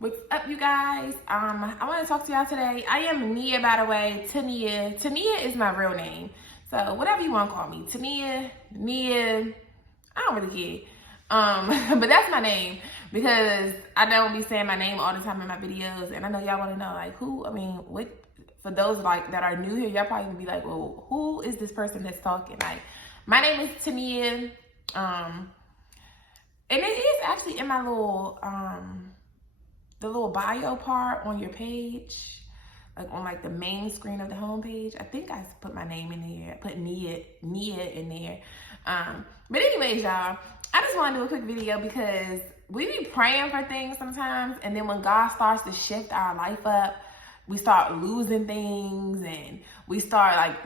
What's up, you guys? I want to talk to y'all today. I am Nia, by the way. Tania. Tania is my real name. So whatever you want to call me. Tania, Nia, I don't really care. But that's my name because I don't be saying my name all the time in my videos. And I know y'all want to know, like, who, what, for those like that are new here, y'all probably be like, well, who is this person that's talking? Like, my name is Tania. And it is actually in my little, the little bio part on your page, like on like the main screen of the home page. I think I put my name in there. I put Nia in there. But anyways, y'all, I just want to do a quick video because we be praying for things sometimes, and then when God starts to shift our life up, we start losing things, and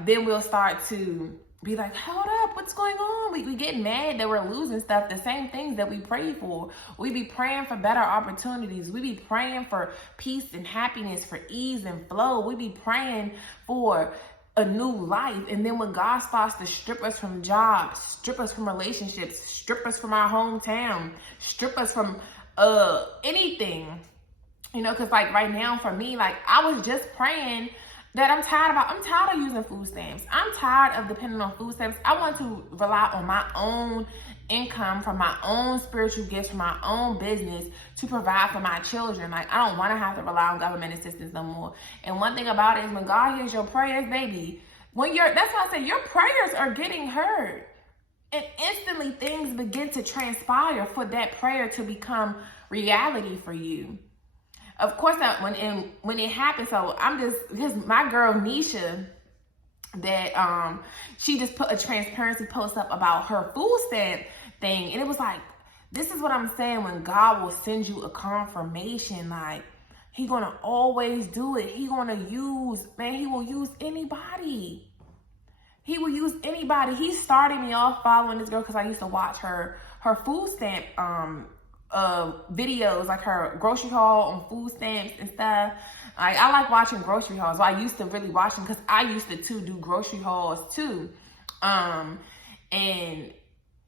then we'll start to be like, hold up, what's going on? We get mad that we're losing stuff, the same things that we pray for. We be praying for better opportunities. We be praying for peace and happiness, for ease and flow. We be praying for a new life. And then when God starts to strip us from jobs, strip us from relationships, strip us from our hometown, strip us from anything, because like right now for me, like I was just praying that I'm tired of using food stamps. I'm tired of depending on food stamps. I want to rely on my own income, from my own spiritual gifts, from my own business to provide for my children. Like, I don't want to have to rely on government assistance no more. And one thing about it is when God hears your prayers, baby, that's why I say your prayers are getting heard. And instantly things begin to transpire for that prayer to become reality for you. Of course, when it happened, so because my girl Nisha, that she just put a transparency post up about her food stamp thing, and it was like, this is what I'm saying, when God will send you a confirmation, like he gonna always do it. He will use anybody. He will use anybody. He started me off following this girl because I used to watch her food stamp videos, like her grocery haul on food stamps and stuff. I like watching grocery hauls. So I used to really watch them because I used to too do grocery hauls too. And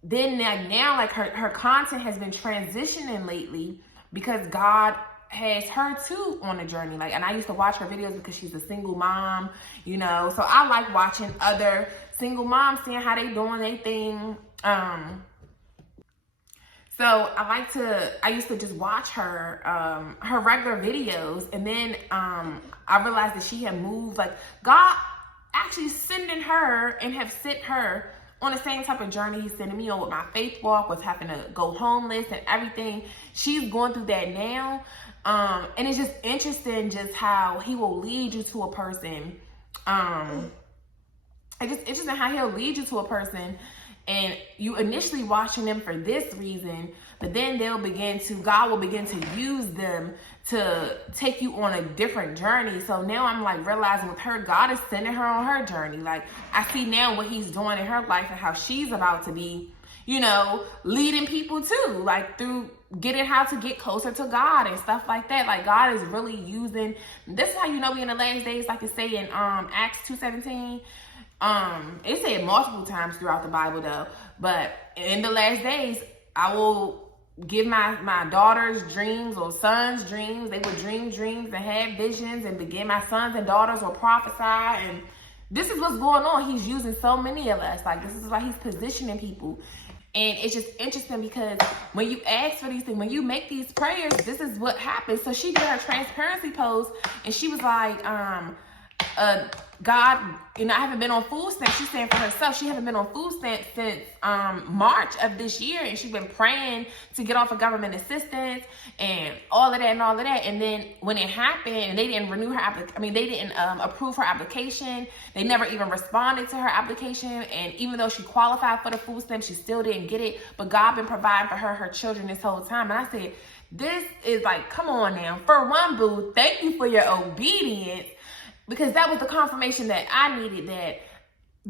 then now like her content has been transitioning lately because God has her too on a journey. Like, and I used to watch her videos because she's a single mom, so I like watching other single moms, seeing how they doing their thing. So I used to just watch her regular videos, and then I realized that she had moved, like God actually sending her and have sent her on the same type of journey He's sending me on with my faith walk, with having to go homeless and everything. She's going through that now. And it's just interesting just how He will lead you to a person. It's just interesting how He'll lead you to a person, and you initially watching them for this reason, but then God will begin to use them to take you on a different journey. So now I'm like realizing with her, God is sending her on her journey. Like, I see now what He's doing in her life and how she's about to be, leading people too, like through getting how to get closer to God and stuff like that. Like, God is really using, this is how we in the last days, like it say in Acts 2:17. It said multiple times throughout the Bible though, but in the last days, I will give my daughters dreams or sons dreams. They will dream dreams and have visions, and begin, my sons and daughters will prophesy. And this is what's going on. He's using so many of us. Like, this is why He's positioning people. And it's just interesting because when you ask for these things, when you make these prayers, this is what happens. So she did her transparency post, and she was like, God, I haven't been on food stamps. She's saying for herself, she hasn't been on food stamps since March of this year, and she's been praying to get off of government assistance and all of that. And then when it happened, and they didn't renew her they didn't approve her application. They never even responded to her application, and even though she qualified for the food stamps, she still didn't get it. But God been providing for her children this whole time. And I said, this is like, come on now. For one, boo, thank you for your obedience. Because that was the confirmation that I needed. That,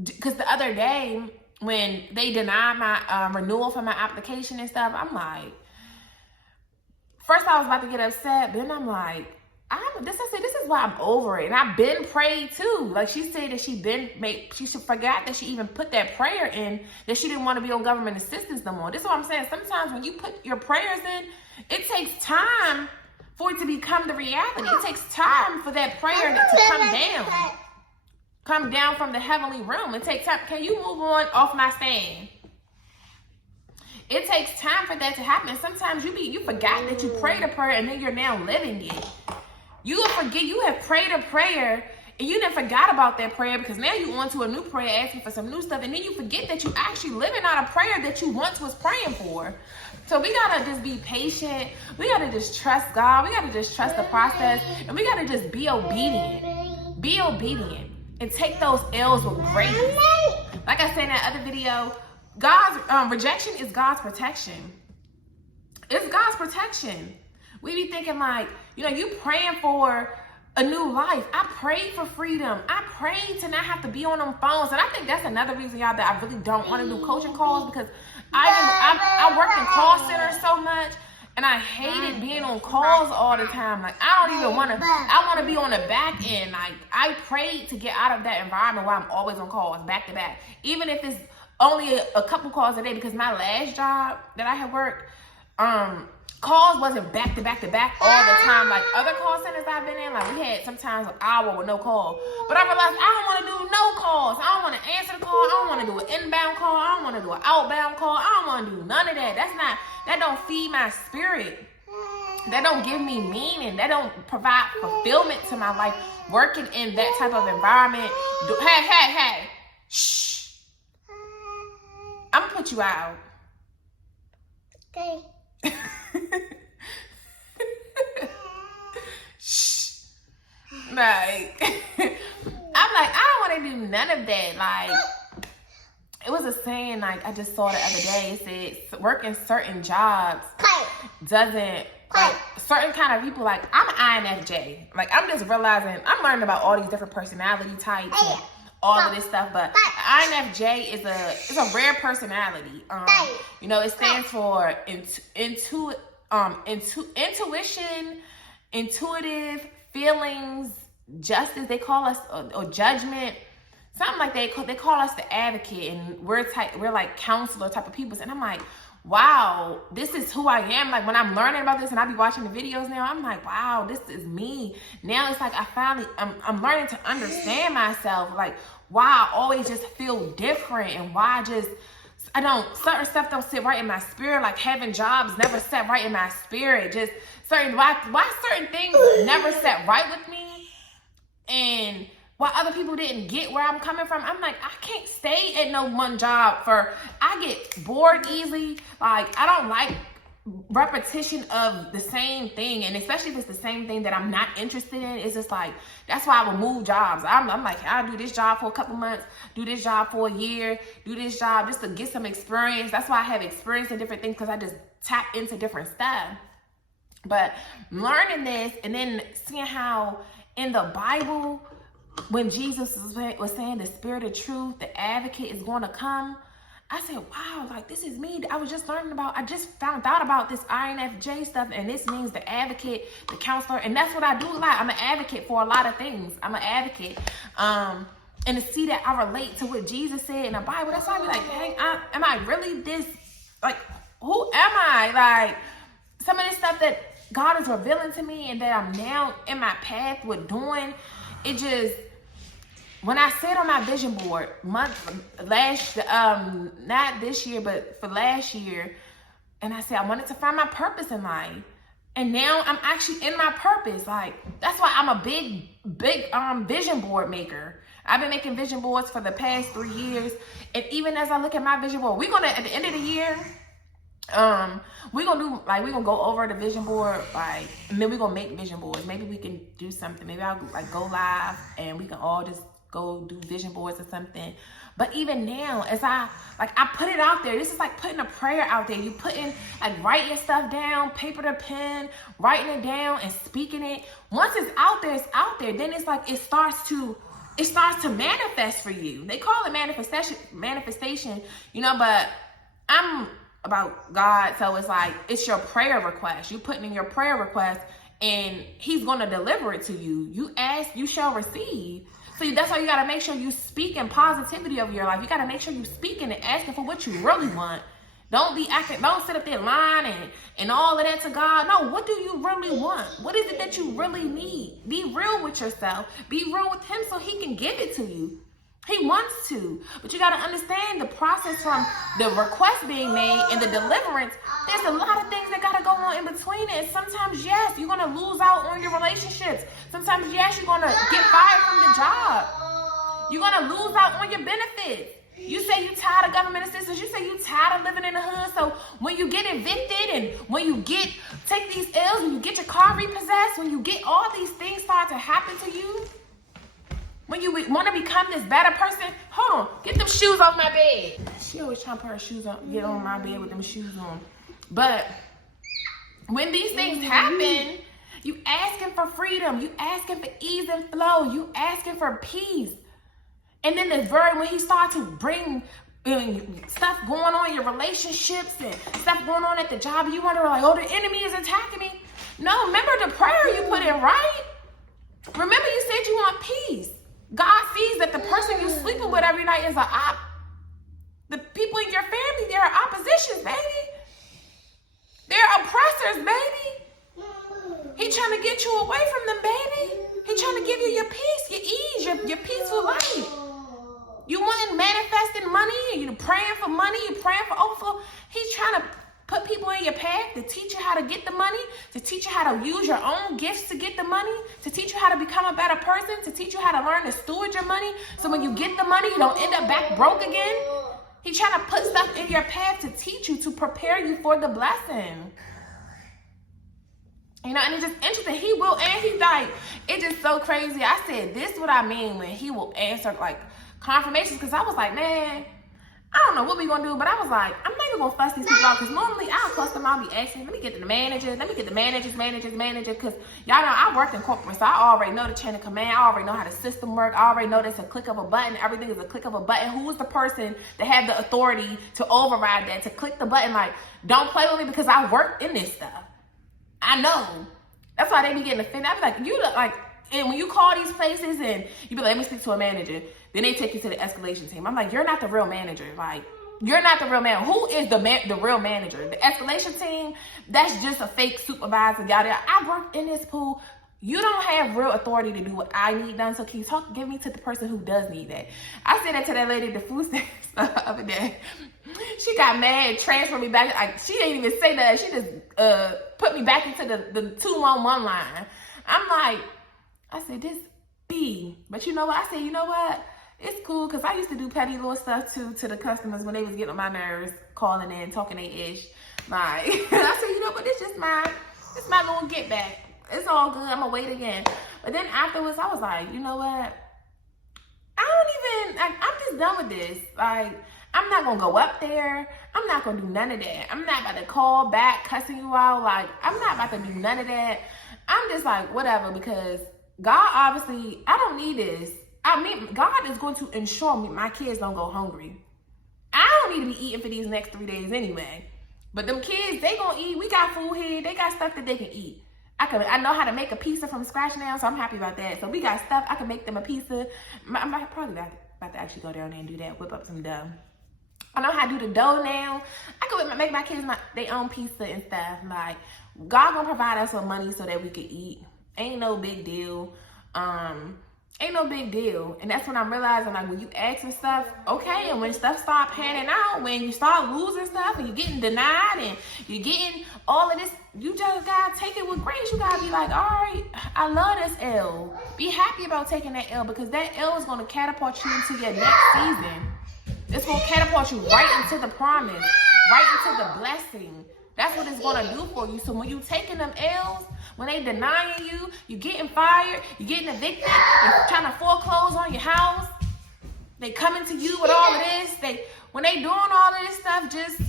because the other day when they denied my renewal for my application and stuff, I'm like, first I was about to get upset, but then I'm like, this is why I'm over it. And I've been prayed too. Like, she said that she forgot that she even put that prayer in, that she didn't want to be on government assistance no more. This is what I'm saying. Sometimes when you put your prayers in, it takes time for it to become the reality. It takes time for that prayer to come down from the heavenly realm. It takes time. Can you move on off my stand? It takes time for that to happen. Sometimes you forgot that you prayed a prayer and then you're now living it. You will forget you have prayed a prayer and you then forgot about that prayer because now you on to a new prayer asking for some new stuff, and then you forget that you actually living out a prayer that you once was praying for. So we gotta just be patient. We gotta just trust God. We gotta just trust the process, and we gotta just be obedient. Be obedient and take those L's with grace. Like I said in that other video, God's rejection is God's protection. It's God's protection. We be thinking like, you praying for a new life. I prayed for freedom. I prayed to not have to be on them phones. And I think that's another reason, y'all, that I really don't want to do coaching calls, because I work in call centers so much, and I hated being on calls all the time. Like, I don't even want to, I want to be on the back end. Like, I prayed to get out of that environment where I'm always on calls, back to back. Even if it's only a couple calls a day, because my last job that I had worked, calls wasn't back to back to back all the time like other call centers I've been in. Like, we had sometimes an hour with no call. But I realized I don't want to do no calls. I don't want to answer the call. I don't want to do an inbound call. I don't want to do an outbound call. I don't want to do none of that. That don't feed my spirit. That don't give me meaning. That don't provide fulfillment to my life. Working in that type of environment. Hey. Shh. I'm going to put you out. Okay. Shh. Like, I'm like, I don't want to do none of that. Like, it was a saying, like, I just saw the other day. It said, working certain jobs doesn't, like, certain kind of people, like, I'm an INFJ. Like, I'm just realizing, I'm learning about all these different personality types and all of this stuff, but INFJ is a rare personality. It stands for intuition, intuitive feelings, justice. They call us or judgment, something like that. They call us the advocate, and we're like counselor type of people. And I'm like, wow, this is who I am. Like, when I'm learning about this and I be watching the videos now, I'm like, wow, this is me. Now it's like I'm learning to understand myself. Like, why I always just feel different, and why certain stuff don't sit right in my spirit. Like, having jobs never set right in my spirit. Just why certain things never set right with me, and why other people didn't get where I'm coming from. I'm like, I can't stay at no one job I get bored easily. Like, I don't like repetition of the same thing, and especially if it's the same thing that I'm not interested in. It's just like, that's why I will move jobs. I'm like, I'll do this job for a couple months, do this job for a year, do this job just to get some experience. That's why I have experience in different things, because I just tap into different stuff. But learning this, and then seeing how in the Bible, when Jesus was saying the Spirit of truth, the advocate is going to come, I said, wow, like, this is me. I just found out about this INFJ stuff, and this means the advocate, the counselor, and that's what I do a lot. I'm an advocate for a lot of things. I'm an advocate. And to see that I relate to what Jesus said in the Bible, that's why I be like, hey, am I really this? Like, who am I? Like, some of this stuff that God is revealing to me and that I'm now in my path with doing, it just, when I said on my vision board, not this year, but for last year, and I said I wanted to find my purpose in life, and now I'm actually in my purpose. Like, that's why I'm a big vision board maker. I've been making vision boards for the past 3 years, and even as I look at my vision board, we're gonna, at the end of the year, we're gonna go over the vision board, like, and then we're gonna make vision boards. Maybe we can do something. Maybe I'll like go live, and we can all just go do vision boards or something. But even now, as I put it out there, this is like putting a prayer out there. You writing stuff down, paper to pen, writing it down and speaking it. Once it's out there. Then it's like it starts to manifest for you. They call it manifestation, but I'm about God, so it's like, it's your prayer request. You putting in your prayer request, and He's gonna deliver it to you. You ask, you shall receive. So that's why you got to make sure you speak in positivity over your life. You got to make sure you speaking and asking for what you really want, Don't sit up there lying and all of that to God. No, what do you really want? What is it that you really need? Be real with yourself. Be real with him so he can give it to you. He wants to. But you got to understand the process from the request being made and the deliverance. There's a lot of things that got to go on in between it. And sometimes, yes, you're going to lose out on your relationships. Sometimes, yes, you're going to get fired from the job. You're going to lose out on your benefits. You say you tired of government assistance. You say you tired of living in the hood. So when you get evicted and when you take these L's, when you get your car repossessed, when you get all these things start to happen to you, when you want to become this better person, hold on, get them shoes off my bed. She always trying to put her shoes on, get on my bed with them shoes on. But when these things happen, you asking for freedom, you asking for ease and flow, you asking for peace. And then when he starts to bring stuff going on in your relationships and stuff going on at the job, you wonder like, oh, the enemy is attacking me. No, remember the prayer you put in, right? Remember you said you want peace. God sees that the person you're sleeping with every night is the people in your family, they're oppositions, baby. They're oppressors, baby. He trying to get you away from them, baby. He trying to give you your peace, your ease, your peaceful life. You want manifesting money, and you're praying for money, you're praying for overflow. He's trying to put people in your path to teach you how to get the money, to teach you how to use your own gifts to get the money, to teach you how to become a better person, to teach you how to learn to steward your money. So when you get the money, you don't end up back broke again. He's trying to put stuff in your path to teach you, to prepare you for the blessing. You know, and it's just interesting. He will, and he's like, it's just so crazy. I said, this is what I mean when he will answer like confirmations, because I was like, man, I don't know what we gonna do, but I was like, I'm not even gonna fuss these people out, because normally I'll cuss them, I'll be asking, let me get the managers, because y'all know I worked in corporate, so I already know the chain of command, I already know how the system works, I already know that's a click of a button, everything is a click of a button. Who is the person that have the authority to override that, to click the button, like, don't play with me because I work in this stuff. I know. That's why they be getting offended. I be like, you look like, and when you call these places and you be like, let me speak to a manager, then they take you to the escalation team. I'm like, you're not the real manager. Like, you're not the real manager. Who is the real manager? The escalation team, that's just a fake supervisor. Yada. I work in this pool. You don't have real authority to do what I need done. So can you give me to the person who does need that? I said that to that lady at the food stamps the other day. She got mad and transferred me back. Like, she didn't even say that. She just put me back into the 211 line. I'm like, I said, this B. But you know what? I said, you know what? It's cool, because I used to do petty little stuff too to the customers when they was getting on my nerves, calling in, talking they ish. Like, I said, you know what? It's my little get back. It's all good. I'm gonna wait again. But then afterwards, I was like, you know what? I'm just done with this. Like, I'm not gonna go up there. I'm not gonna do none of that. I'm not about to call back, cussing you out. Like, I'm not about to do none of that. I'm just like, whatever, because God obviously, I don't need this. I mean, God is going to ensure me my kids don't go hungry. I don't need to be eating for these next 3 days anyway. But them kids, they gonna eat. We got food here. They got stuff that they can eat. I know how to make a pizza from scratch now, so I'm happy about that. So we got stuff. I can make them a pizza. I'm probably about to actually go down there and do that. Whip up some dough. I know how to do the dough now. I can make my kids their own pizza and stuff. Like, God gonna provide us with money so that we can eat. Ain't no big deal. Ain't no big deal. And that's when I'm realizing, like, when you ask for stuff, okay, and when stuff start panning out, when you start losing stuff and you're getting denied and you're getting all of this, you just gotta take it with grace. You gotta be like, all right, I love this L. Be happy about taking that L, because that L is gonna catapult you into your next season. It's gonna catapult you right into the promise, right into the blessing. That's what it's gonna do for you. So when you taking them L's, when they denying you, you getting fired, you getting evicted, they're trying to foreclose on your house, they coming to you with all of this, when they doing all of this stuff, just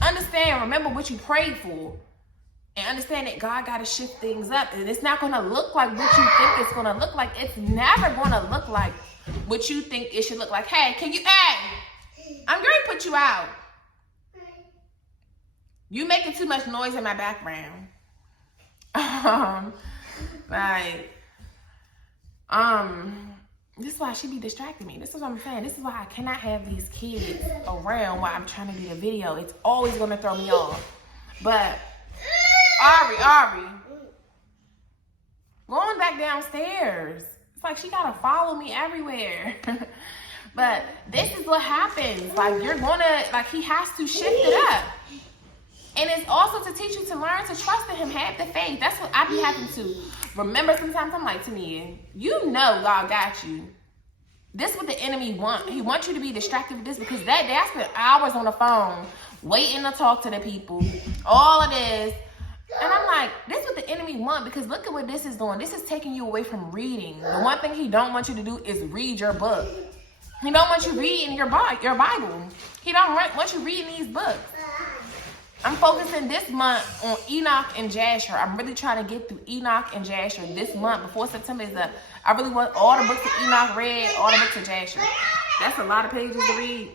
understand, remember what you prayed for. And understand that God got to shift things up. And it's not going to look like what you think it's going to look like. It's never going to look like what you think it should look like. Hey, I'm going to put you out. You making too much noise in my background. This is why she be distracting me. This is what I'm saying. This is why I cannot have these kids around while I'm trying to do the video. It's always gonna throw me off. But Ari, going back downstairs. It's like she gotta follow me everywhere. But this is what happens. Like you're gonna, like he has to shift it up. And it's also to teach you to learn to trust in him, have the faith. That's what I be having to remember sometimes. I'm like, Tania, you know God got you. This is what the enemy wants. He wants you to be distracted with this because that day I spent hours on the phone waiting to talk to the people. All of this. And I'm like, this is what the enemy wants because look at what this is doing. This is taking you away from reading. The one thing he don't want you to do is read your book. He don't want you reading your Bible. He don't want you reading these books. I'm focusing this month on Enoch and Jasher. I'm really trying to get through Enoch and Jasher this month before September is up. I really want all the books of Enoch read, all the books of Jasher. That's a lot of pages to read,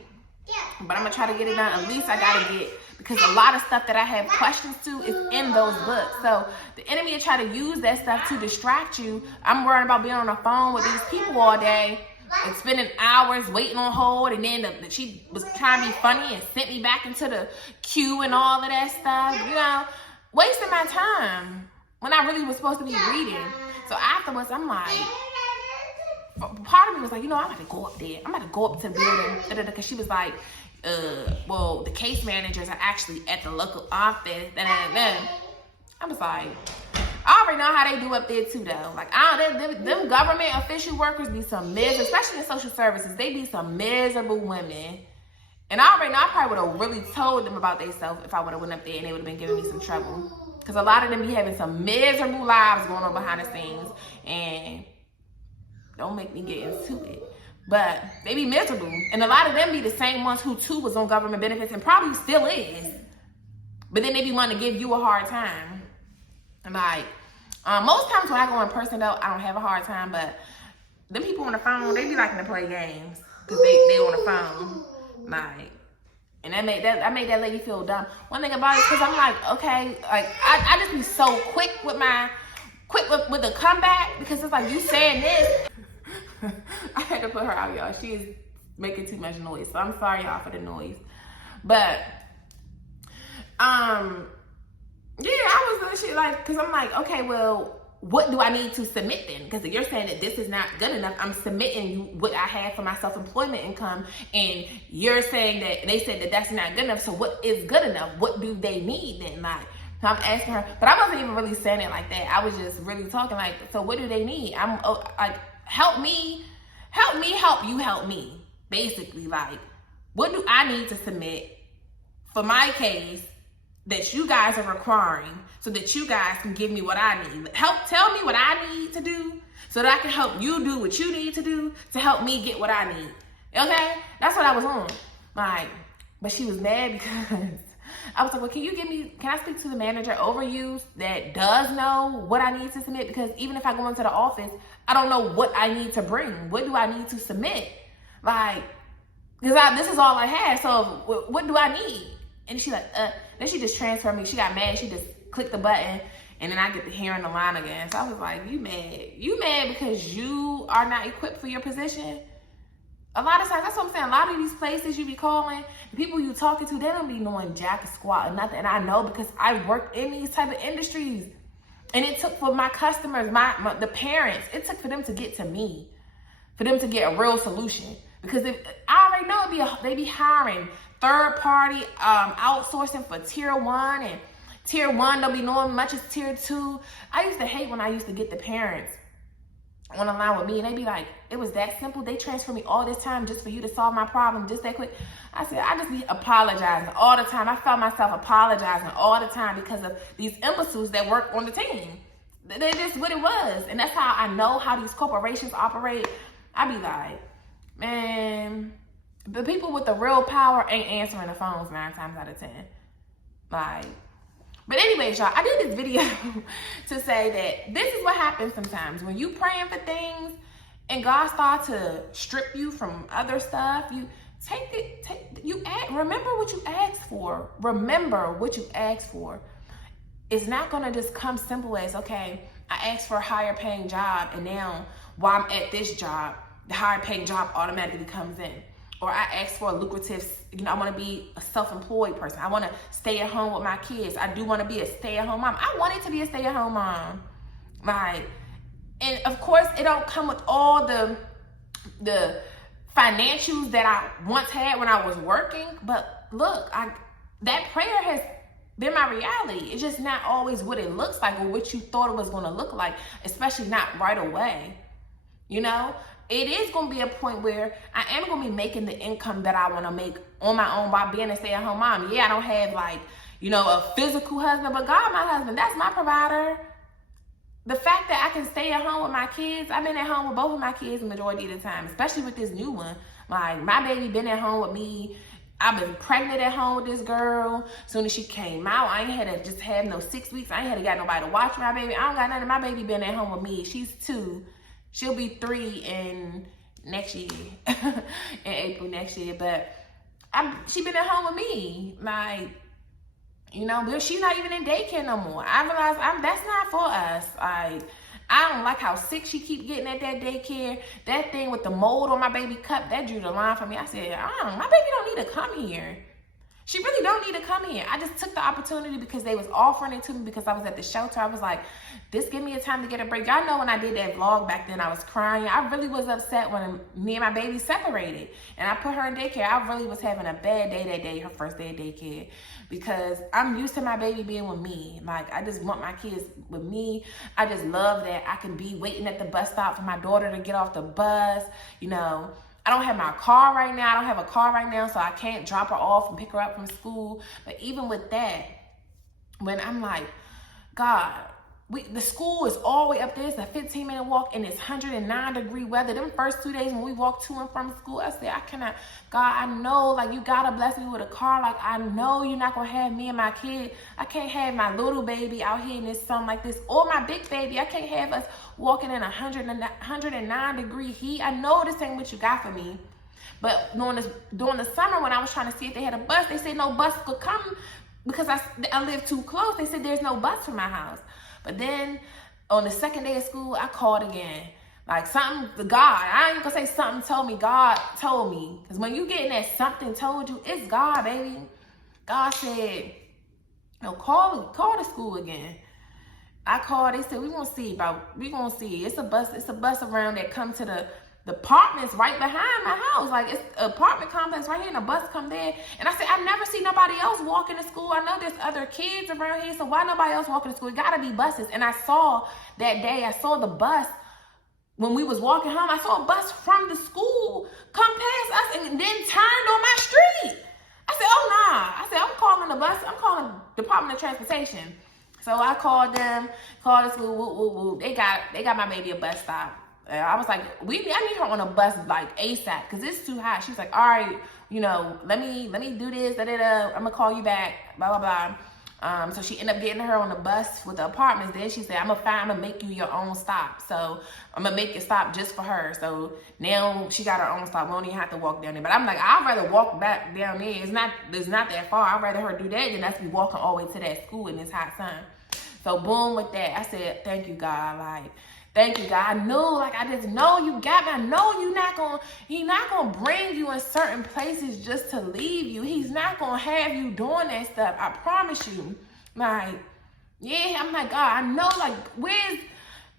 but I'm going to try to get it done. At least I got to get, because a lot of stuff that I have questions to is in those books. So the enemy will try to use that stuff to distract you. I'm worried about being on the phone with these people all day and spending hours waiting on hold, and then she was trying to be funny and sent me back into the queue and all of that stuff, you know, wasting my time when I really was supposed to be reading. So afterwards, I'm like, part of me was like, you know, I'm about to go up there. I'm about to go up to the building, because she was like, well, the case managers are actually at the local office. I was like, I already know how they do up there too, though. Like, them government official workers be some miserable, especially in social services. They be some miserable women. And I already know I probably would have really told them about themselves if I would have went up there and they would have been giving me some trouble. Because a lot of them be having some miserable lives going on behind the scenes. And don't make me get into it. But they be miserable. And a lot of them be the same ones who too was on government benefits and probably still is. But then they be wanting to give you a hard time. Like, most times when I go in person, though, I don't have a hard time, but them people on the phone, they be liking to play games because they on the phone. Like, and I made that lady feel dumb. One thing about it is because I'm like, okay, like, I just be so quick with the comeback because it's like, you saying this. I had to put her out, y'all. She is making too much noise, so I'm sorry, y'all, for the noise. But, yeah, I was doing shit like, because I'm like, okay, well, what do I need to submit then? Because if you're saying that this is not good enough, I'm submitting you what I have for my self-employment income, and you're saying that they said that that's not good enough, so what is good enough? What do they need then? Like, so I'm asking her, but I wasn't even really saying it like that. I was just really talking like, so what do they need? I'm like, help me, help you, help me. Basically, like, what do I need to submit for my case that you guys are requiring so that you guys can give me what I need? Tell me what I need to do so that I can help you do what you need to do to help me get what I need. Okay? That's what I was on. Like, but she was mad because I was like, well, can I speak to the manager over you that does know what I need to submit? Because even if I go into the office, I don't know what I need to bring. What do I need to submit? Like, because this is all I had. So what do I need? And she like, then she just transferred me. She got mad. She just clicked the button, and then I get to hearing the line again. So I was like, you mad? You mad because you are not equipped for your position? A lot of times, that's what I'm saying. A lot of these places you be calling, the people you talking to, they don't be knowing jack squat or nothing. And I know because I worked in these type of industries. And it took for my customers, the parents, it took for them to get to me, for them to get a real solution. Because I already know they be hiring third party outsourcing for tier 1, and tier 1 don't be knowing much as tier 2. I used to hate when I used to get the parents on the line with me and they be like, it was that simple? They transfer me all this time just for you to solve my problem just that quick? I said, I just be apologizing all the time. I felt myself apologizing all the time because of these imbeciles that work on the team. That's just what it was. And that's how I know how these corporations operate. I be like, man, the people with the real power ain't answering the phones 9 times out of 10. Like, but anyways, y'all, I did this video to say that this is what happens sometimes when you praying for things and God starts to strip you from other stuff. You remember what you asked for. Remember what you asked for. It's not gonna just come simple as, okay, I asked for a higher paying job, and now while I'm at this job, the higher paying job automatically comes in. Or I ask for a lucrative, I want to be a self-employed person. I want to stay at home with my kids. I do want to be a stay-at-home mom. I wanted to be a stay-at-home mom. Like, and of course, it don't come with all the financials that I once had when I was working. But look, that prayer has been my reality. It's just not always what it looks like or what you thought it was going to look like, especially not right away. It is going to be a point where I am going to be making the income that I want to make on my own by being a stay-at-home mom. Yeah, I don't have a physical husband, but God, my husband, that's my provider. The fact that I can stay at home with my kids, I've been at home with both of my kids the majority of the time, especially with this new one. Like, my baby been at home with me. I've been pregnant at home with this girl. Soon as she came out, I ain't had to just have no 6 weeks. I ain't had to got nobody to watch my baby. I don't got nothing. My baby been at home with me. She's 2. She'll be 3 in next year, in April next year. But she been at home with me. Like, but she's not even in daycare no more. I realized that's not for us. Like, I don't like how sick she keep getting at that daycare. That thing with the mold on my baby cup, that drew the line for me. I said, my baby don't need to come here. She really don't need to come here. I just took the opportunity because they was offering it to me because I was at the shelter. I was like, this give me a time to get a break. Y'all know when I did that vlog back then, I was crying. I really was upset when me and my baby separated. And I put her in daycare. I really was having a bad day that day, her first day of daycare. Because I'm used to my baby being with me. Like, I just want my kids with me. I just love that I can be waiting at the bus stop for my daughter to get off the bus, I don't have my car right now. I don't have a car right now, so I can't drop her off and pick her up from school. But even with that, when I'm like, God, the school is all the way up there. It's a 15-minute walk, and it's 109-degree weather. Them first 2 days when we walked to and from school, I said, I cannot. God, I know, you got to bless me with a car. I know you're not going to have me and my kid. I can't have my little baby out here in this sun like this, or my big baby. I can't have us walking in 109-degree heat. I know this ain't what you got for me. But during the summer, when I was trying to see if they had a bus, they said no bus could come because I live too close. They said there's no bus from my house. But then on the second day of school, I called again. Like, God, I ain't gonna say something told me, God told me. Because when you getting that something told you, it's God, baby. God said, call the school again. I called, they said, we gonna see. It's a bus around that come to the apartments right behind my house. Like, it's an apartment complex right here and a bus come there. And I said, I never see nobody else walking to school. I know there's other kids around here, so why nobody else walking to school? It gotta be buses. And I saw that day, the bus when we was walking home. I saw a bus from the school come past us and then turned on my street. I said, oh nah. I said, I'm calling the bus. I'm calling Department of Transportation. So I called them, called the school, woo, woo, woo. They got my baby a bus stop. I was like, I need her on a bus like ASAP because it's too hot. She's like, all right, let me do this, I'm gonna call you back, blah, blah, blah. So she ended up getting her on the bus with the apartments. Then she said, I'm gonna make you your own stop. So I'm gonna make a stop just for her. So now she got her own stop. We don't even have to walk down there. But I'm like, I'd rather walk back down there. It's not that far. I'd rather her do that than us be walking all the way to that school in this hot sun. So boom with that. I said, thank you, God. Thank you, God. I knew, I just know you got me. I know he's not gonna bring you in certain places just to leave you. He's not gonna have you doing that stuff. I promise you. Yeah, I'm like, God, I know,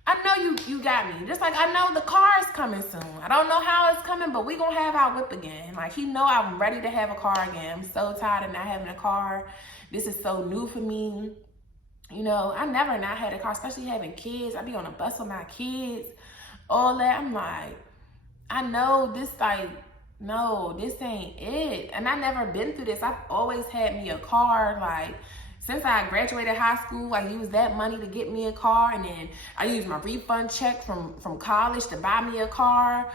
I know you got me. Just like I know the car is coming soon. I don't know how it's coming, but we gonna have our whip again. He know I'm ready to have a car again. I'm so tired of not having a car. This is so new for me. I never not had a car, especially having kids. I be on a bus with my kids, all that. I'm like, I know this, no, this ain't it. And I never been through this. I've always had me a car. Since I graduated high school, I used that money to get me a car. And then I used my refund check from college to buy me a car.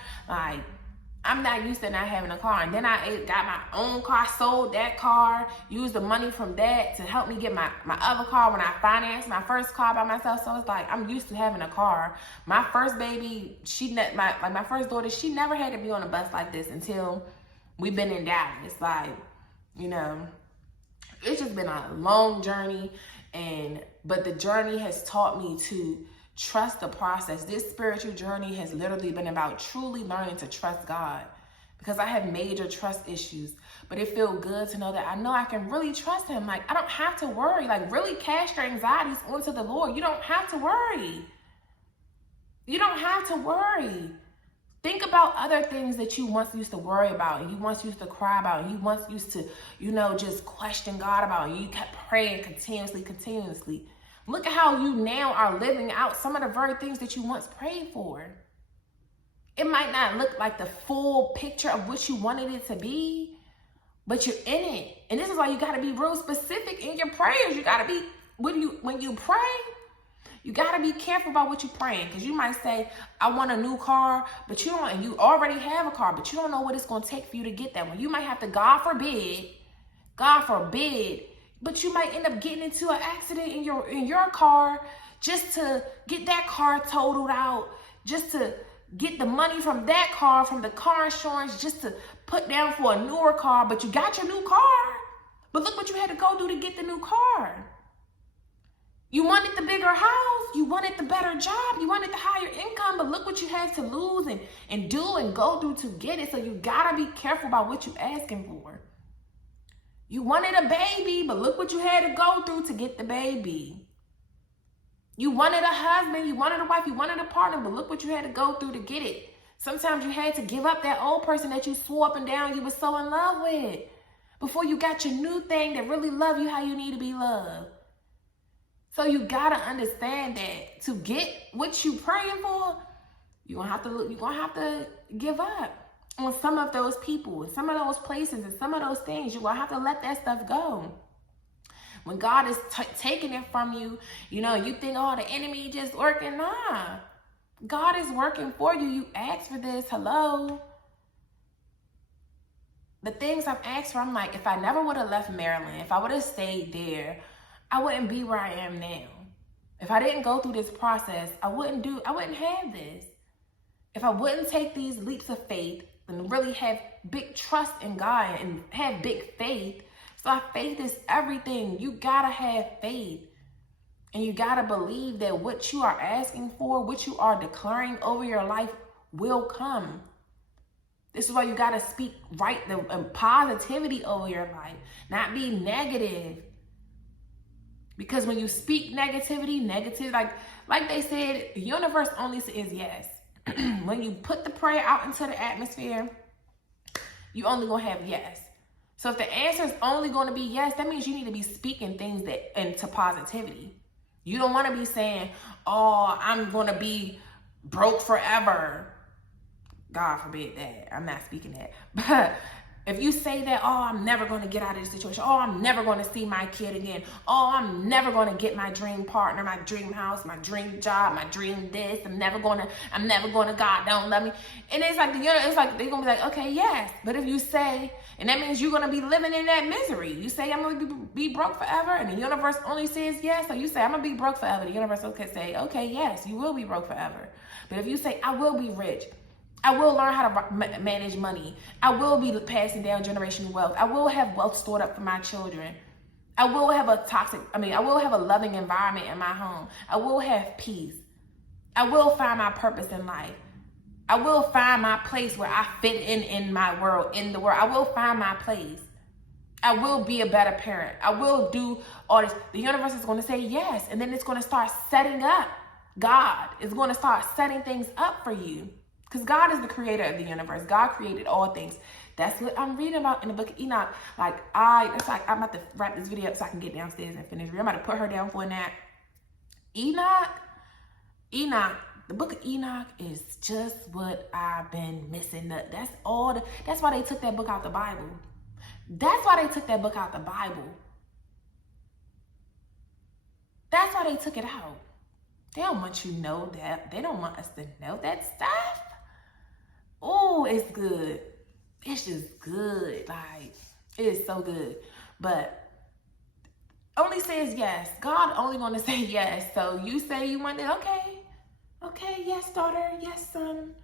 I'm not used to not having a car. And then I got my own car, sold that car, used the money from that to help me get my other car when I financed my first car by myself. So it's I'm used to having a car. My first baby, my first daughter, she never had to be on a bus like this until we've been in Dallas. It's just been a long journey. But the journey has taught me to Trust the process. This spiritual journey has literally been about truly learning to trust God, because I have major trust issues, but it feels good to know that I know I can really trust him. Like, I don't have to worry. Like, really cast your anxieties onto the Lord. You don't have to worry. You don't have to worry. Think about other things that you once used to worry about, and you once used to cry about, and you once used to, just question God about, and you kept praying continuously. Look at how you now are living out some of the very things that you once prayed for. It might not look like the full picture of what you wanted it to be, but you're in it. And this is why you got to be real specific in your prayers. You got to be, when you pray, you got to be careful about what you're praying, because you might say, I want a new car, but you don't, and you already have a car, but you don't know what it's going to take for you to get that one. You might have to, God forbid, but you might end up getting into an accident in your car just to get that car totaled out, just to get the money from that car, from the car insurance, just to put down for a newer car. But you got your new car, but look what you had to go do to get the new car. You wanted the bigger house, you wanted the better job, you wanted the higher income, but look what you had to lose and do and go through to get it. So you gotta be careful about what you're asking for. You wanted a baby, but look what you had to go through to get the baby. You wanted a husband, you wanted a wife, you wanted a partner, but look what you had to go through to get it. Sometimes you had to give up that old person that you swore up and down you were so in love with before you got your new thing that really love you how you need to be loved. So you gotta understand that to get what you praying for, you're gonna have to give up on some of those people, and some of those places, and some of those things. You're gonna have to let that stuff go. When God is taking it from you, you think, oh, the enemy just working. Nah, God is working for you. You asked for this. Hello. The things I've asked for, I'm like, if I never would have left Maryland, if I would have stayed there, I wouldn't be where I am now. If I didn't go through this process, I wouldn't have this. If I wouldn't take these leaps of faith and really have big trust in God and have big faith. So faith is everything. You gotta have faith. And you gotta believe that what you are asking for, what you are declaring over your life will come. This is why you gotta speak and positivity over your life, not be negative. Because when you speak negativity, like they said, the universe only says yes. When you put the prayer out into the atmosphere, you only gonna have yes. So if the answer is only gonna be yes, that means you need to be speaking things into positivity. You don't wanna be saying, oh, I'm gonna be broke forever. God forbid that. I'm not speaking that. But if you say that, oh, I'm never going to get out of this situation. Oh, I'm never going to see my kid again. Oh, I'm never going to get my dream partner, my dream house, my dream job, my dream this. I'm never going to, God don't love me. And it's like, they're going to be like, okay, yes. But if you say, and that means you're going to be living in that misery. You say, I'm going to be broke forever. And the universe only says yes. So you say, I'm going to be broke forever. The universe will say, okay, yes, you will be broke forever. But if you say, I will be rich, I will learn how to manage money. I will be passing down generational wealth. I will have wealth stored up for my children. I will have a loving environment in my home. I will have peace. I will find my purpose in life. I will find my place where I fit in my world, in the world. I will find my place. I will be a better parent. I will do all this. The universe is going to say yes. And then it's going to start setting up. God is going to start setting things up for you. Because God is the creator of the universe. God created all things. That's what I'm reading about in the book of Enoch. I'm about to wrap this video up so I can get downstairs and finish. I'm about to put her down for a nap. Enoch, the book of Enoch is just what I've been missing. That's why they took that book out the Bible. That's why they took that book out the Bible. That's why they took it out. They don't want you to know that. They don't want us to know that stuff. Oh, it's good. It's just good. Like, it is so good. But only says yes. God only going to say yes. So you say you want it. Okay, yes, daughter. Yes, son.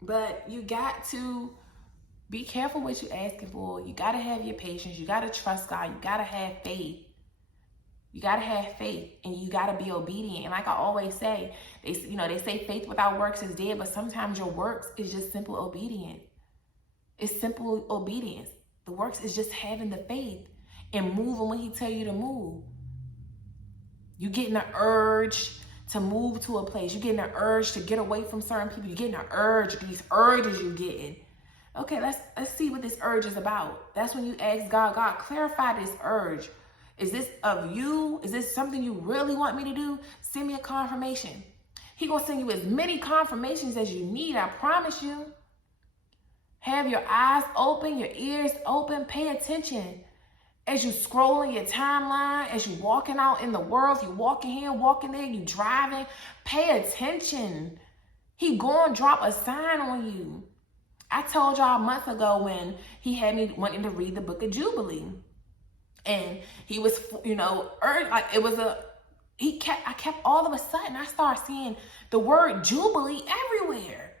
But you got to be careful what you're asking for. You got to have your patience. You got to trust God. You got to have faith. You got to have faith, and you got to be obedient. And like I always say, they say faith without works is dead, but sometimes your works is just simple obedience. It's simple obedience. The works is just having the faith and moving when he tell you to move. You getting the urge to move to a place. You getting the urge to get away from certain people. You getting the urge, these urges you getting. Okay, let's see what this urge is about. That's when you ask God, clarify this urge. Is this of you? Is this something you really want me to do? Send me a confirmation. He gonna send you as many confirmations as you need, I promise you. Have your eyes open, your ears open, pay attention. As you scrolling your timeline, as you walking out in the world, you walking here, walking there, you driving, pay attention. He gonna drop a sign on you. I told y'all months ago when he had me wanting to read the book of Jubilee. And he was, I kept all of a sudden, I started seeing the word Jubilee everywhere.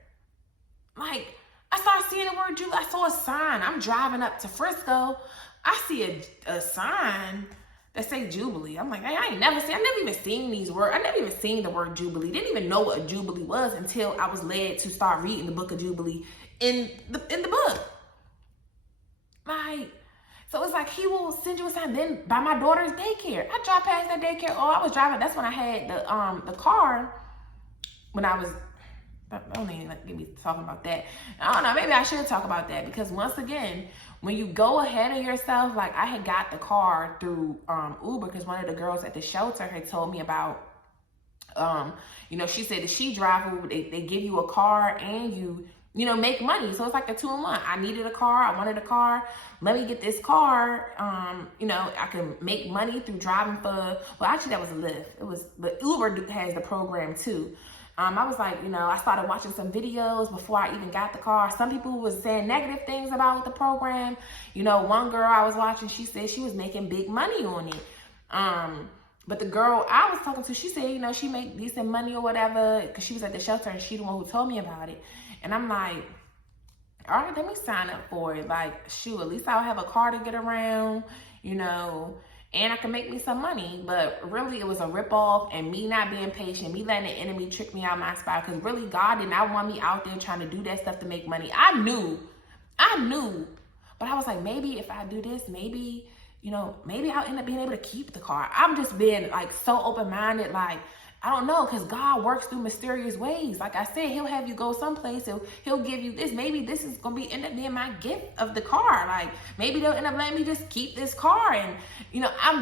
Like, I started seeing the word Jubilee. I saw a sign. I'm driving up to Frisco. I see a sign that say Jubilee. I'm like, hey, I've never even seen these words. I never even seen the word Jubilee. Didn't even know what a Jubilee was until I was led to start reading the book of Jubilee in the book. Like, so it's like he will send you a sign. Then by my daughter's daycare, I drive past that daycare. Oh, I was driving. That's when I had the car. When I was, don't even get me talking about that. I don't know. Maybe I should talk about that because once again, when you go ahead of yourself, like I had got the car through Uber because one of the girls at the shelter had told me about. She said that she drive Uber. They give you a car and you make money. So it's like a 2-in-1. I needed a car. I wanted a car. Let me get this car. I can make money through driving actually that was a Lyft. But Uber has the program too. I was like, I started watching some videos before I even got the car. Some people was saying negative things about the program. One girl I was watching, she said she was making big money on it. But the girl I was talking to, she said, she make decent money or whatever because she was at the shelter and she the one who told me about it. And I'm like, all right, let me sign up for it. Like, shoot, at least I'll have a car to get around, and I can make me some money. But really, it was a ripoff and me not being patient, me letting the enemy trick me out my spot. Because really, God did not want me out there trying to do that stuff to make money. I knew. But I was like, maybe if I do this, maybe I'll end up being able to keep the car. I'm just being like so open-minded, like, I don't know, because God works through mysterious ways. Like I said, he'll have you go someplace, he'll give you this. Maybe this is going to end up being my gift of the car. Like, maybe they'll end up letting me just keep this car. And,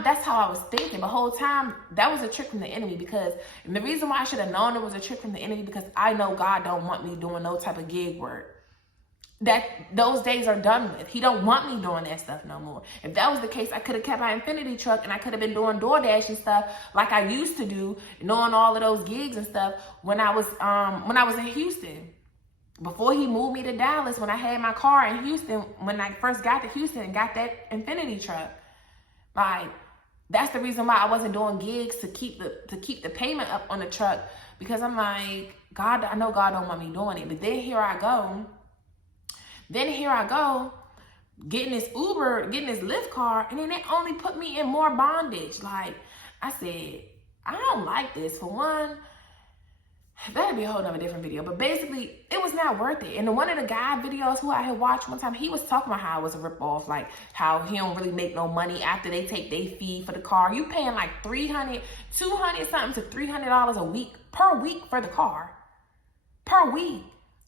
that's how I was thinking. The whole time, that was a trick from the enemy and the reason why I should have known it was a trick from the enemy because I know God don't want me doing no type of gig work. Those days are done with. He don't want me doing that stuff no more. If that was the case, I could have kept my Infinity truck and I could have been doing DoorDash and stuff like I used to do, knowing all of those gigs and stuff when I was in Houston. Before he moved me to Dallas, when I had my car in Houston, when I first got to Houston and got that Infinity truck, like that's the reason why I wasn't doing gigs to keep the payment up on the truck because I'm like, God, I know God don't want me doing it. But then here I go, getting this Uber, getting this Lyft car, and then they only put me in more bondage. Like, I said, I don't like this. For one, that'd be a whole nother different video. But basically, it was not worth it. And one of the guy videos who I had watched one time, he was talking about how it was a ripoff, like how he don't really make no money after they take their fee for the car. You paying like $200 something to $300 a week per week for the car. Per week.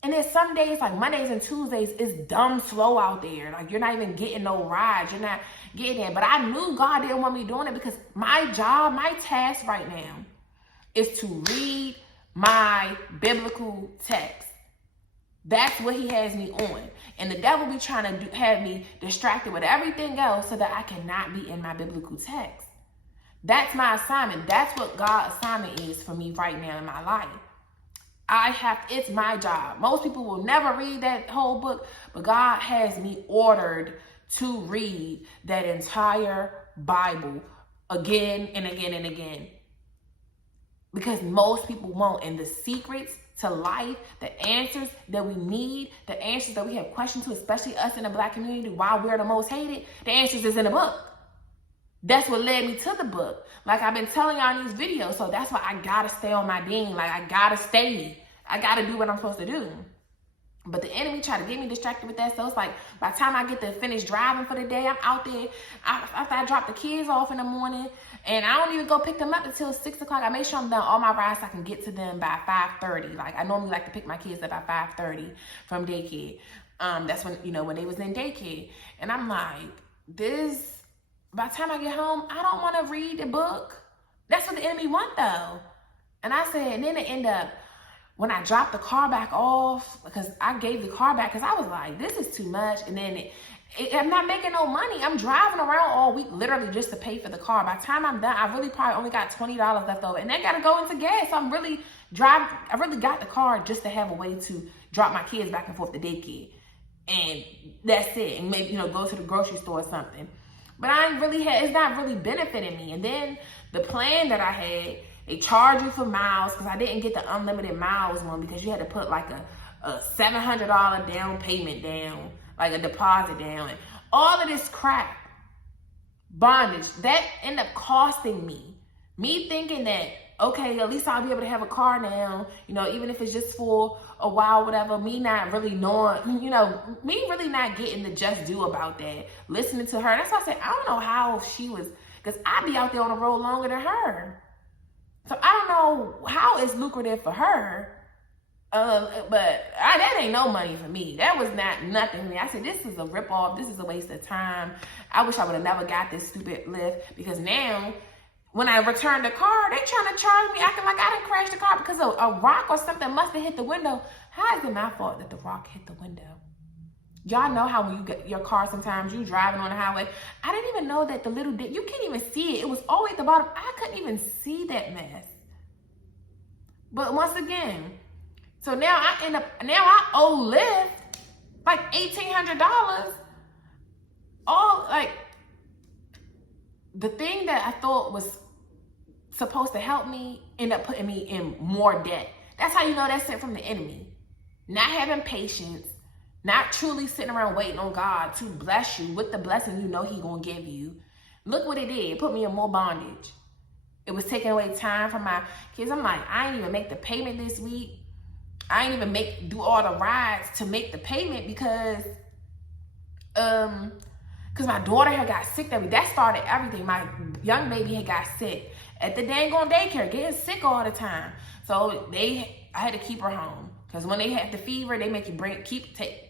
And then some days, like Mondays and Tuesdays, it's dumb slow out there. Like, you're not even getting no rides. You're not getting it. But I knew God didn't want me doing it because my job, my task right now is to read my biblical text. That's what he has me on. And the devil be trying to have me distracted with everything else so that I cannot be in my biblical text. That's my assignment. That's what God's assignment is for me right now in my life. It's my job. Most people will never read that whole book, but God has me ordered to read that entire Bible again and again and again. Because most people won't. And the secrets to life, the answers that we need, the answers that we have questions to, especially us in the Black community, why we're the most hated, the answers is in the book. That's what led me to the book. Like I've been telling y'all in these videos. So that's why I gotta stay on my ding. Like I gotta stay. I gotta do what I'm supposed to do. But the enemy tried to get me distracted with that. So it's like by the time I get to finish driving for the day, I'm out there. After I drop the kids off in the morning, and I don't even go pick them up until 6 o'clock. I make sure I'm done all my rides so I can get to them by 5:30. Like I normally like to pick my kids up by 5:30 from daycare. That's when, you know, when they was in daycare. And I'm like, this, by the time I get home, I don't want to read the book. That's what the enemy want though. And I said, and then it end up, when I dropped the car back off, because I gave the car back, because I was like, this is too much. And then I'm not making no money. I'm driving around all week, literally just to pay for the car. By the time I'm done, I really probably only got $20 left over. And I got to go into gas. So I'm really driving. I really got the car just to have a way to drop my kids back and forth to daycare. And that's it. And maybe, you know, go to the grocery store or something. But it's not really benefiting me. And then the plan that I had, they charge you for miles, because I didn't get the unlimited miles one, because you had to put like a $700 down payment down, like a deposit down, and all of this crap, bondage, that ended up costing me. Me thinking that, okay, at least I'll be able to have a car now, you know, even if it's just for a while, whatever. Me not really knowing, you know, me really not getting the just due about that. Listening to her, that's why I said, I don't know how she was, because I be out there on the road longer than her. So I don't know how it's lucrative for her, but that ain't no money for me. That was nothing for me. I said, this is a ripoff. This is a waste of time. I wish I would have never got this stupid lift, because now when I returned the car, they trying to charge me, acting like I didn't crash the car because a rock or something must have hit the window. How is it my fault that the rock hit the window? Y'all know how when you get your car, sometimes you driving on the highway. I didn't even know that the little dip, you can't even see it. It was always at the bottom. I couldn't even see that mess. But once again, so now I owe Lyft like $1,800. All like the thing that I thought was supposed to help me ended up putting me in more debt. That's how you know that's sent from the enemy. Not having patience. Not truly sitting around waiting on God to bless you with the blessing you know He gonna give you. Look what it did. It put me in more bondage. It was taking away time from my kids. I'm like, I ain't even make the payment this week. I ain't even do all the rides to make the payment because my daughter had got sick that week. That started everything. My young baby had got sick at the dang on daycare, getting sick all the time. So I had to keep her home. Because when they have the fever, they make you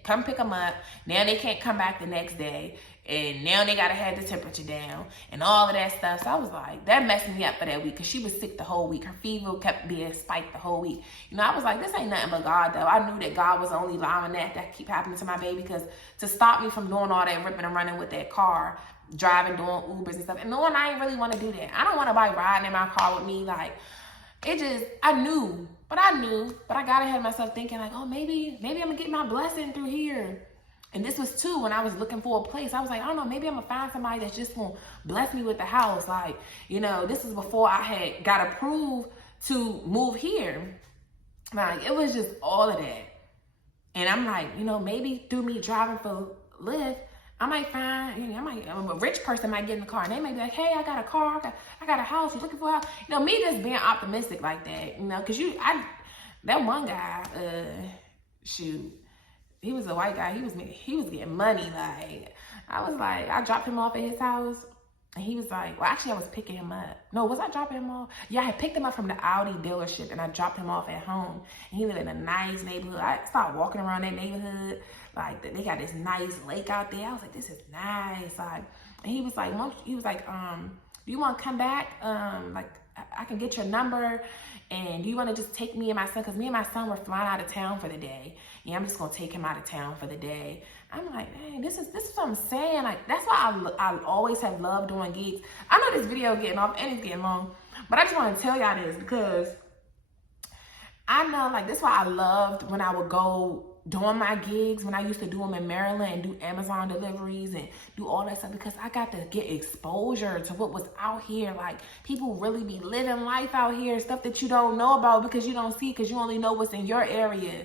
come pick them up. Now they can't come back the next day. And now they got to have the temperature down and all of that stuff. So I was like, that messed me up for that week, because she was sick the whole week. Her fever kept being spiked the whole week. You know, I was like, this ain't nothing but God, though. I knew that God was only allowing that to keep happening to my baby, because to stop me from doing all that ripping and running with that car, driving, doing Ubers and stuff. And knowing I ain't really want to do that. I don't want nobody riding in my car with me. Like, I knew, but I got ahead of myself thinking like, oh, maybe I'm gonna get my blessing through here. And this was too, when I was looking for a place, I was like, I don't know, maybe I'm gonna find somebody that's just gonna bless me with the house. Like, you know, this is before I had got approved to move here. Like, it was just all of that. And I'm like, you know, maybe through me driving for Lyft, I might find, a rich person might get in the car and they might be like, hey, I got a car, I got a house, you looking for a house? You know, me just being optimistic like that, you know, because that one guy, shoot, he was a white guy, he was getting money. Like, I was like, I dropped him off at his house and he was like, well, actually I was picking him up. No, was I dropping him off? Yeah, I had picked him up from the Audi dealership and I dropped him off at home. And he lived in a nice neighborhood. I started walking around that neighborhood. Like, they got this nice lake out there. I was like, this is nice. Like, and he was like, do you want to come back? Like, I can get your number. And do you want to just take me and my son? Because me and my son were flying out of town for the day. Yeah, I'm just going to take him out of town for the day. I'm like, dang, this is what I'm saying. Like, that's why I always have loved doing gigs. I know this video getting off and it's getting long. But I just want to tell y'all this because I know, like, this is why I loved when I would go doing my gigs, when I used to do them in Maryland and do Amazon deliveries and do all that stuff, because I got to get exposure to what was out here. Like, people really be living life out here, stuff that you don't know about because you don't see, because you only know what's in your area.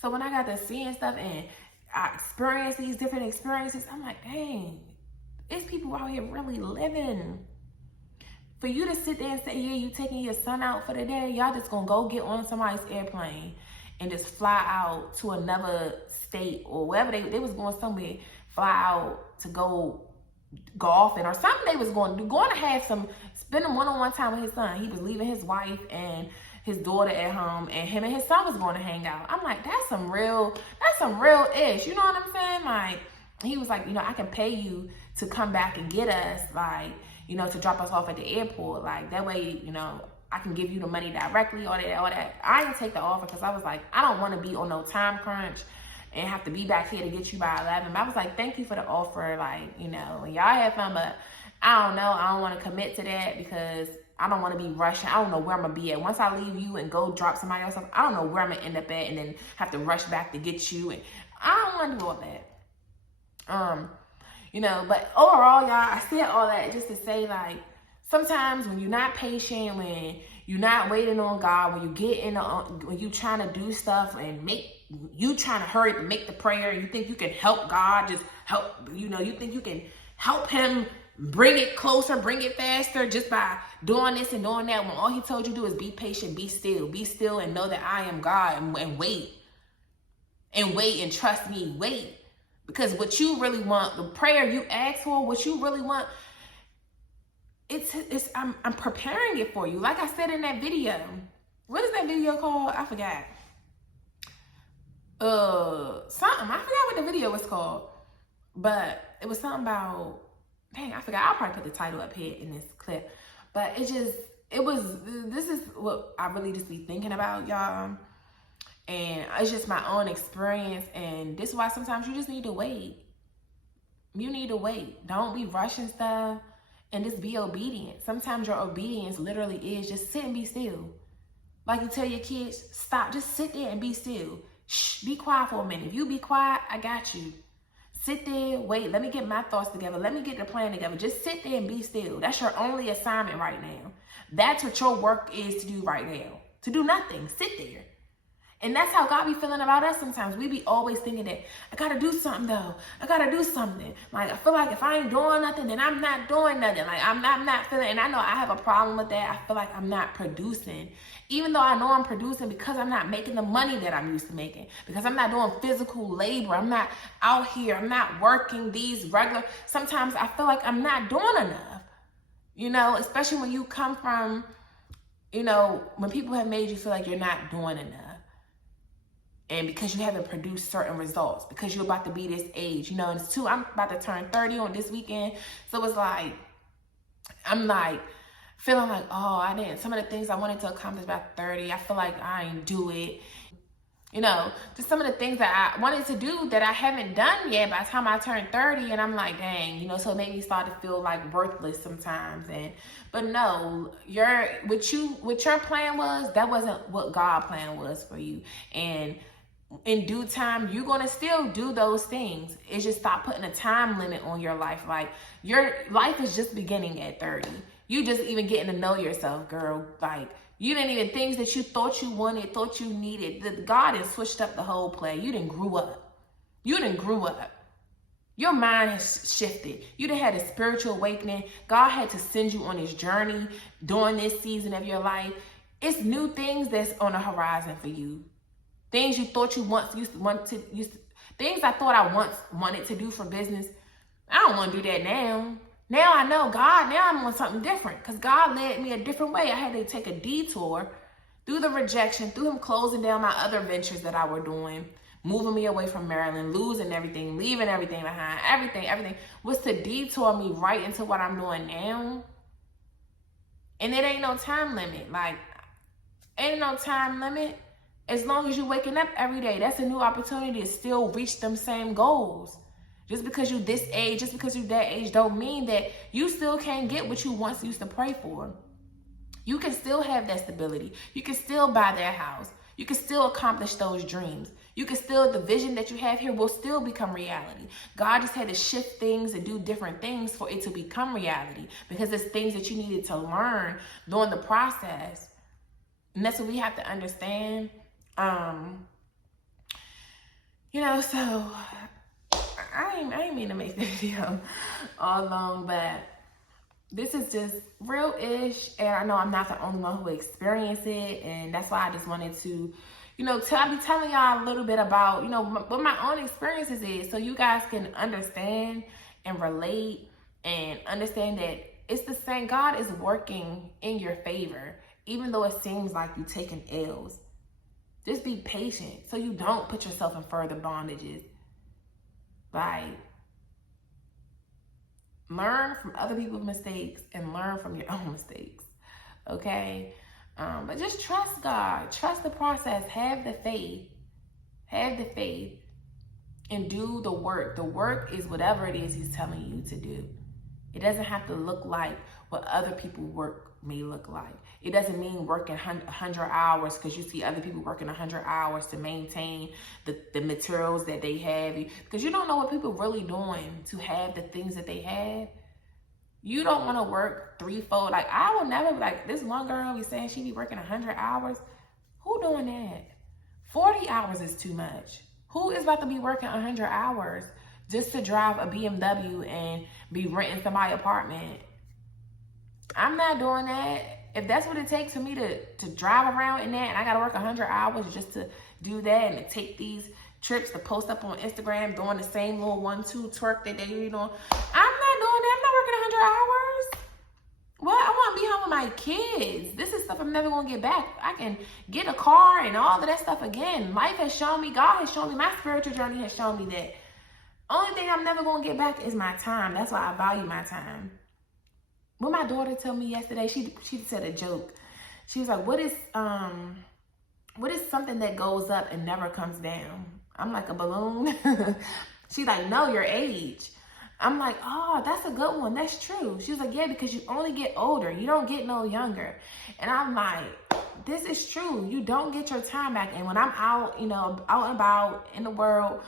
So when I got to seeing stuff and I experienced these different experiences, I'm like, dang, It's people out here really living. For you to sit there and say, yeah, you taking your son out for the day, y'all just gonna go get on somebody's airplane and just fly out to another state or wherever they was going somewhere, fly out to go golfing or something they was going to do, going to have some, spending one-on-one time with his son. He was leaving his wife and his daughter at home, and him and his son was going to hang out. I'm like, that's some real ish. You know what I'm saying? Like, he was like, you know, I can pay you to come back and get us, like, you know, to drop us off at the airport. Like, that way, you know, I can give you the money directly, all that. I didn't take the offer because I was like, I don't want to be on no time crunch and have to be back here to get you by 11. But I was like, thank you for the offer. Like, you know, y'all have fun, but I don't know. I don't want to commit to that because I don't want to be rushing. I don't know where I'm going to be at. Once I leave you and go drop somebody else off, I don't know where I'm going to end up at and then have to rush back to get you. And I don't want to do all that. You know, but overall, y'all, I said all that just to say, like, sometimes when you're not patient, when you're not waiting on God, when you get in, when you trying to do stuff and you trying to hurry to make the prayer, and you think you can help God, just help, you know, you think you can help him bring it closer, bring it faster just by doing this and doing that, when all he told you to do is be patient, be still and know that I am God, and wait and trust me, wait. Because what you really want, the prayer you ask for, what you really want, I'm preparing it for you. Like I said in that video. What is that video called? I forgot. Something. I forgot what the video was called. But it was something about, dang, I forgot. I'll probably put the title up here in this clip. But this is what I really just be thinking about, y'all. And it's just my own experience. And this is why sometimes you just need to wait. You need to wait. Don't be rushing stuff. And just be obedient. Sometimes your obedience literally is just sit and be still. Like you tell your kids, stop. Just sit there and be still. Shh, be quiet for a minute. If you be quiet, I got you. Sit there, wait. Let me get my thoughts together. Let me get the plan together. Just sit there and be still. That's your only assignment right now. That's what your work is to do right now. To do nothing. Sit there. And that's how God be feeling about us sometimes. We be always thinking that, I got to do something, though. I got to do something. Like, I feel like if I ain't doing nothing, then I'm not doing nothing. Like, I'm not feeling, and I know I have a problem with that. I feel like I'm not producing. Even though I know I'm producing, because I'm not making the money that I'm used to making. Because I'm not doing physical labor. I'm not out here. I'm not working these regular. Sometimes I feel like I'm not doing enough. You know, especially when you come from, you know, when people have made you feel like you're not doing enough. And because you haven't produced certain results, because you're about to be this age, you know, and it's I'm about to turn 30 on this weekend. So it's like, I'm like, feeling like, oh, I didn't, some of the things I wanted to accomplish by 30, I feel like I ain't do it. You know, just some of the things that I wanted to do that I haven't done yet by the time I turned 30. And I'm like, dang, you know, so it made me start to feel like worthless sometimes. But no, what your plan was, that wasn't what God's plan was for you. And in due time, you're going to still do those things. It's just stop putting a time limit on your life. Like, your life is just beginning at 30. You just even getting to know yourself, girl. Like, you didn't even, things that you thought you wanted, thought you needed. God has switched up the whole play. You didn't grew up. Your mind has shifted. You done had a spiritual awakening. God had to send you on this journey during this season of your life. It's new things that's on the horizon for you. Things you thought you things I thought I once wanted to do for business. I don't want to do that now. Now I know God, now I'm on something different because God led me a different way. I had to take a detour through the rejection, through him closing down my other ventures that I were doing, moving me away from Maryland, losing everything, leaving everything behind, everything was to detour me right into what I'm doing now. And it ain't no time limit. Like, ain't no time limit. As long as you're waking up every day, that's a new opportunity to still reach them same goals. Just because you this age, just because you that age, don't mean that you still can't get what you once used to pray for. You can still have that stability. You can still buy that house. You can still accomplish those dreams. You can still, the vision that you have here will still become reality. God just had to shift things and do different things for it to become reality, because it's things that you needed to learn during the process. And that's what we have to understand. You know, so I ain't mean to make this video all long, but this is just real-ish, and I know I'm not the only one who experienced it, and that's why I just wanted to, I be telling y'all a little bit about, what my own experiences is, so you guys can understand and relate and understand that it's the same. God is working in your favor, even though it seems like you're taking L's. Just be patient so you don't put yourself in further bondages. Like, learn from other people's mistakes and learn from your own mistakes, okay? But just trust God. Trust the process. Have the faith. Have the faith and do the work. The work is whatever it is He's telling you to do. It doesn't have to look like what other people work may look like. It doesn't mean working 100 hours because you see other people working 100 hours to maintain the materials that they have. Because you don't know what people really doing to have the things that they have. You don't want to work 3-4. Like, I will never, like, this one girl be saying she be working 100 hours. Who doing that? 40 hours is too much. Who is about to be working 100 hours just to drive a BMW and be renting somebody's apartment? I'm not doing that. If that's what it takes for me to drive around in that, and I got to work 100 hours just to do that and to take these trips to post up on Instagram doing the same little 1-2 twerk that they be doing, I'm not doing that. I'm not working 100 hours. Well, I want to be home with my kids. This is stuff I'm never going to get back. I can get a car and all of that stuff again. Life has shown me, God has shown me, my spiritual journey has shown me that only thing I'm never going to get back is my time. That's why I value my time. What my daughter told me yesterday, she said a joke. She was like, what is something that goes up and never comes down? I'm like, a balloon? She's like, no, your age. I'm like, oh, that's a good one. That's true. She was like, yeah, because you only get older. You don't get no younger. And I'm like, this is true. You don't get your time back. And when I'm out, out and about in the world,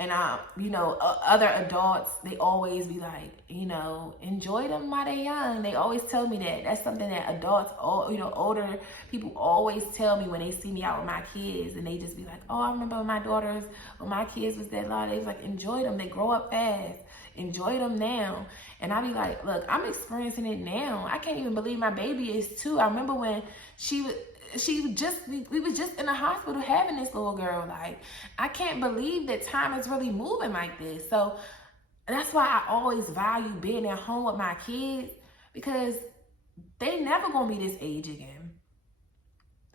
and other adults, they always be like, enjoy them while they're young. They always tell me that. That's something that adults, older people always tell me when they see me out with my kids, and they just be like, oh, I remember when my kids was that long. They was like, enjoy them. They grow up fast. Enjoy them now. And I be like, look, I'm experiencing it now. I can't even believe my baby is 2. I remember when we was just in the hospital having this little girl. Like, I can't believe that time is really moving like this. So that's why I always value being at home with my kids, because they never gonna be this age again.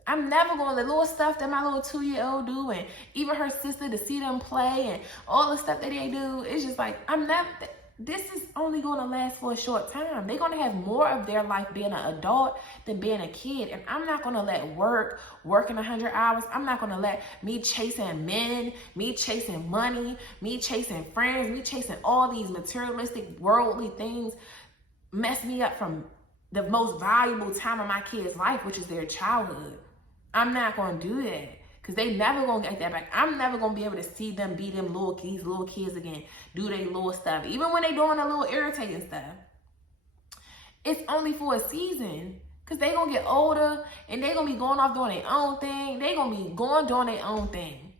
I'm never gonna, the little stuff that my little 2-year-old do, and even her sister, to see them play and all the stuff that they do, it's just like, this is only going to last for a short time. They're going to have more of their life being an adult than being a kid. And I'm not going to let working 100 hours. I'm not going to let me chasing men, me chasing money, me chasing friends, me chasing all these materialistic, worldly things mess me up from the most valuable time of my kid's life, which is their childhood. I'm not going to do that. Because they never going to get that back. I'm never going to be able to see them be these little kids again. Do their little stuff. Even when they doing a little irritating stuff. It's only for a season. Because they going to get older. And they going to be going off doing their own thing. They going to be doing their own thing.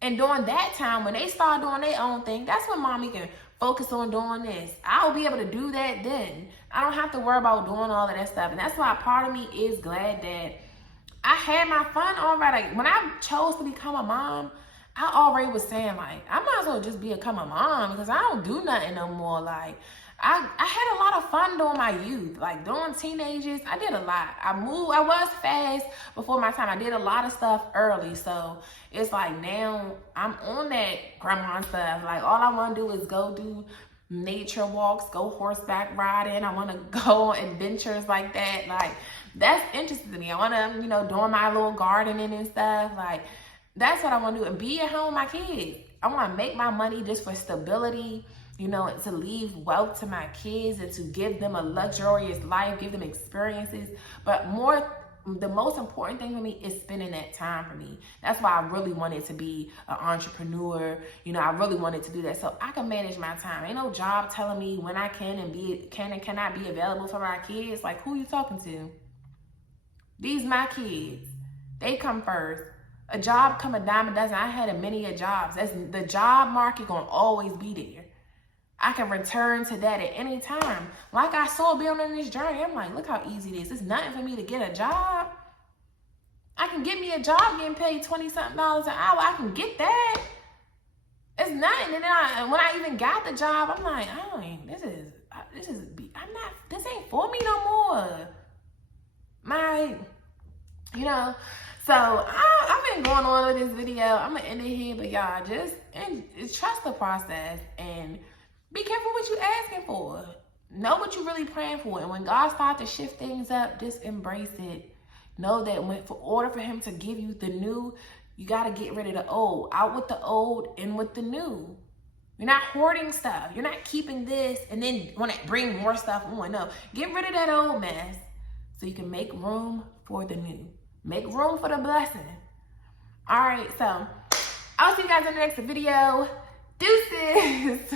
And during that time, when they start doing their own thing, that's when mommy can focus on doing this. I'll be able to do that then. I don't have to worry about doing all of that stuff. And that's why part of me is glad that I had my fun already. Like, when I chose to become a mom, I already was saying, like, I might as well just become a mom, because I don't do nothing no more. Like, I had a lot of fun during my youth. Like, during teenagers, I did a lot. I was fast before my time. I did a lot of stuff early. So it's like, now I'm on that grandma stuff. Like, all I want to do is go do nature walks, go horseback riding. I want to go on adventures like that. Like, that's interesting to me. I want to, doing my little gardening and stuff. Like, that's what I want to do. And be at home with my kids. I want to make my money just for stability, to leave wealth to my kids and to give them a luxurious life, give them experiences. But the most important thing for me is spending that time for me. That's why I really wanted to be an entrepreneur. I really wanted to do that so I can manage my time. Ain't no job telling me when I can and cannot be available for my kids. Like, who you talking to? These my kids. They come first. A job come a dime a dozen. I had a many of jobs. The job market gonna always be there. I can return to that at any time. Like I saw being on this journey, I'm like, look how easy it is. It's nothing for me to get a job. I can get me a job getting paid $20-something an hour. I can get that. It's nothing. And then when I even got the job, I'm like, this ain't for me no more. So I've been going on with this video. I'm gonna end it here, but y'all just trust the process and be careful what you asking for. Know what you really praying for. And when God starts to shift things up, just embrace it. Know that for order for him to give you the new, you got to get rid of the old. Out with the old, in with the new. You're not hoarding stuff. You're not keeping this and then want to bring more stuff on. No, get rid of that old mess so you can make room for the new. Make room for the blessing. All right, so I'll see you guys in the next video. Deuces.